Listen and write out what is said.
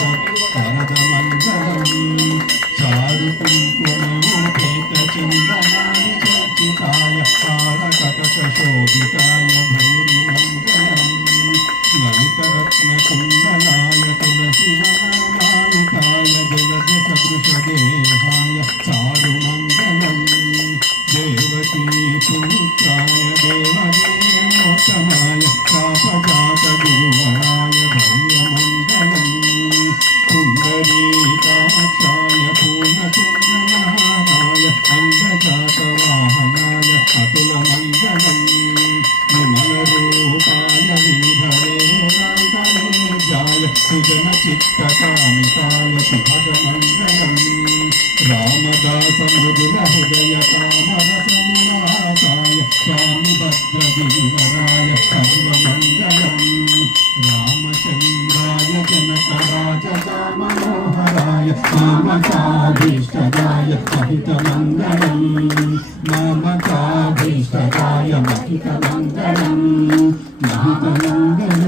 సత్వరదమంగళం చారు కుంకుమోపేత చందనాని చర్చితాయ తారకటక శోభితాయ భూరి మంగళం లలితరత్నకుండలాయ తులసివనమాలికాయ జలజ సదృశదేహాయ చారు మంగళం దేవకీ పుత్రాయ దేవదేవోత్తమాయ శాపజాత గురువరాయ భవ్యమంగళం పుండరీకాక్షాయ పూర్ణచంద్రమహానాయ అంగజాత వాహనాయ అతుల మంగళం విమలరూపాయ వినిధవేదాంతరేజాయ సుజన చిత్తకామితాయ శుభగమంగళం రామదాస మృదుల హృదయ కామరసనివాసాయ స్వామి భద్రగిరివరాయ సర్వమంగళం రామచంద్రాయ జనకరాజమనోహరాయ మామకాభీష్టదాయ మహితమంగళం మామకాభీష్టదాయ మహితమంగళం మహితమంగళం